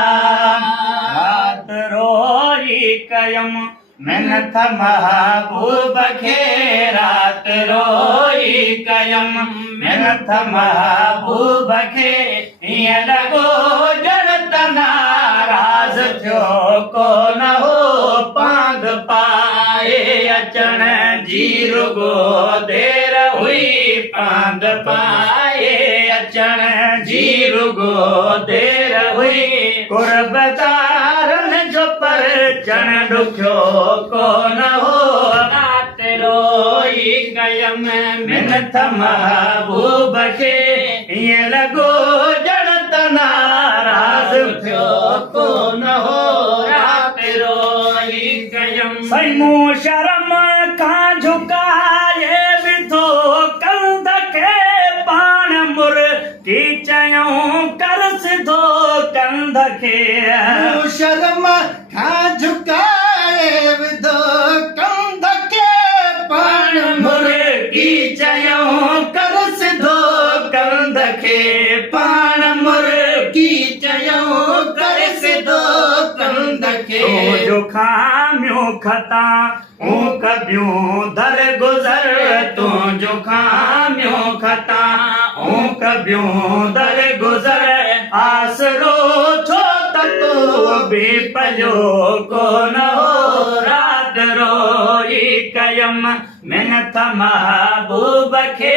रात रोई कयम मेहनत महबूब खे रात रोई कयम मेहनत महबूब खे ईअं लॻो ॼण त नाराज़ थियो कोन हो पांग पाए अचण जी रुगो देर हुई पांग पाए अचण जी रुगो देर हुई कुर्बदारनि जो पर चण ॾुखियो कोन हो रात रोई कयम मिनत महबूब खे ईअं लॻो ॼण त नाराज़ थियो कोन हो रात रोई कयम साईं मूं शर्म खां झुकाए विधो कंध खे पाण मुर की चयूं कर सिधो कंध खे शर्म खां झुकाए विधो कंध खे पाण मुर की चयूं कर सिधो कंध खे पाण मुर की चयूं कर सिधो कंध खे जो खामियूं खता हूं कबियूं दर गुज़र तूं जो खामियूं खता हूं कबियूं दर गुज़र आसरो छो त तू बि पलियो कोन हो रात रोई कयम मिनत महबूब खे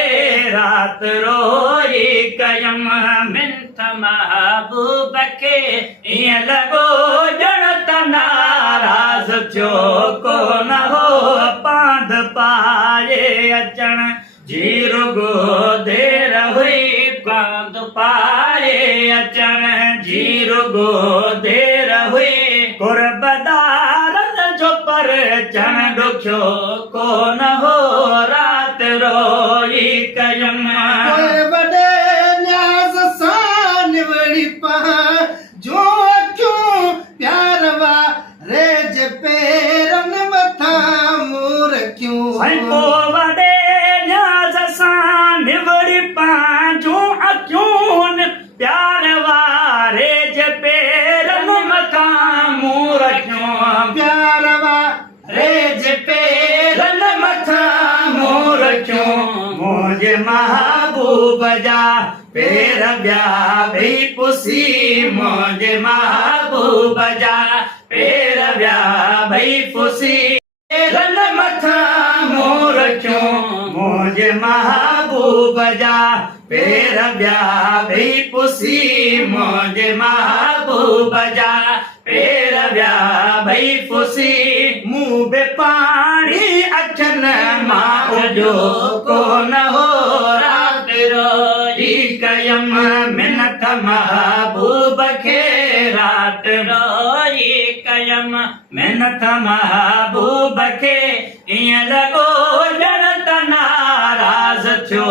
रात रोई कयम मिनत महबूब खे ईअं लॻो ॼण त नाराज़ थियो कोन हो पांध पाए अचण जी रुगो देर हुई पांध पाए अचण जी रुगो देर हुई कुर्बदारनि जो पर चण ॾुखियो कोन हो रात रोई कयम वॾे न्याज़ सां निवड़ी पहां जो अखियूं प्यार वारे जे पेरनि मथां मूं रखियूं साईं पोइ वॾे न्याज़ सां निवड़ी पंहिंजूं अखियूं प्यार वारे जे पेरनि मथां मूं रखियूं प्यार वारे जे पेरनि मथां मूं रखियूं मुंहिंजे महबूब जा पेर ॿिया भई पुसी मुंहिंजे महबूब जा पेर ॿिया भई पुसी पेरनि मथां मूं रखियूं मुंहिंजे महबूब जा पेर ॿिया भई पुसी मुंहिंजे महबूब जा पेर ॿिया भई पुसी मूं बि पाणी अखियुनि मां उॾियो कोन हो रात रोई कयम मिनत महबूब खे रात रोई कयम मिनत महबूब खे ईअं लॻो ॼण त नाराज़ थियो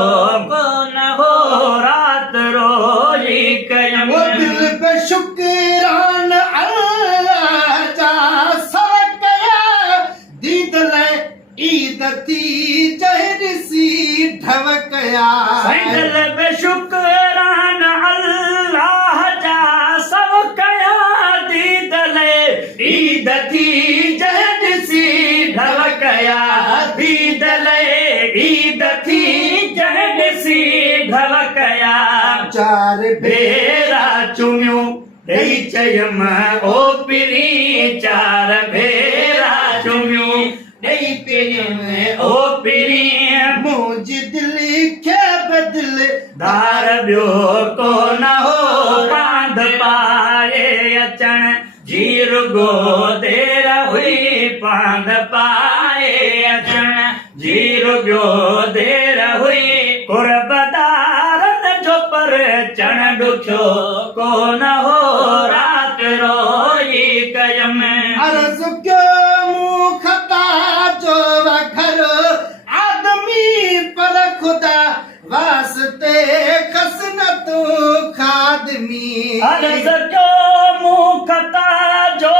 कोन हो रात रोई कयम वो दिल पे शुक्रान अल्लाह जा सर कया दीद ले ईद थी जहरसी ढव कया दिल पे शुक्रान अल्लाह जा सब कया दीद ले ईद थी जहरसी ढव कया दीद ले ईद थी जहरसी ढव कया चार भेरा चुमियूं ॾेई चयम ओ पिरी चार भेरा चुमियूं ॾेई पिरियम ओ पिरी मुंहिंजी दिलि खे बदिल धार ॿियो कोन हो पांध पाए अचण जी रुगो देर हुई पांध पाए अचण जी रुगो देर हुई कुर्बदारनि जो पर चण ॾुखियो कोन हो रात रोई कयम अर्ज़ कयो मूं खता जो घर आदमी पर खुदा वास्ते खस न तूं खादमी अर्ज़ कयो मूं खता जो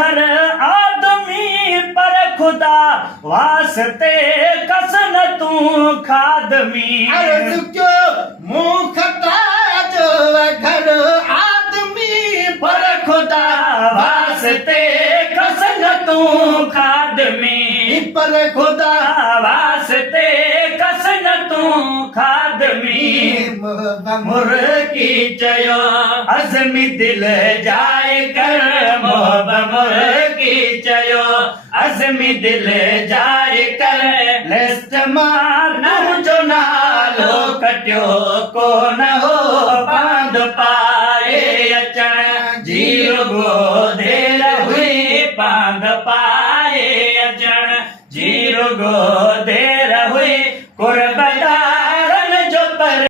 घर आदमी पर खुदा वास्ते कस न तूं खादमी अर्ज़ कयो मूं खता जो घर आदमी वास्ते कसन तू खाद में पर खुदा वास्ते कसन तू खाद में मुर्गी चयो अज़मी दिल जाए कर मोहब मुर्गी चयो अज़मी दिल जाए कर लिस्ट मार जो नालो कटियो को न हो बांध पाए अचण जीव गो देर हुई बांध पाए अचण जीव गो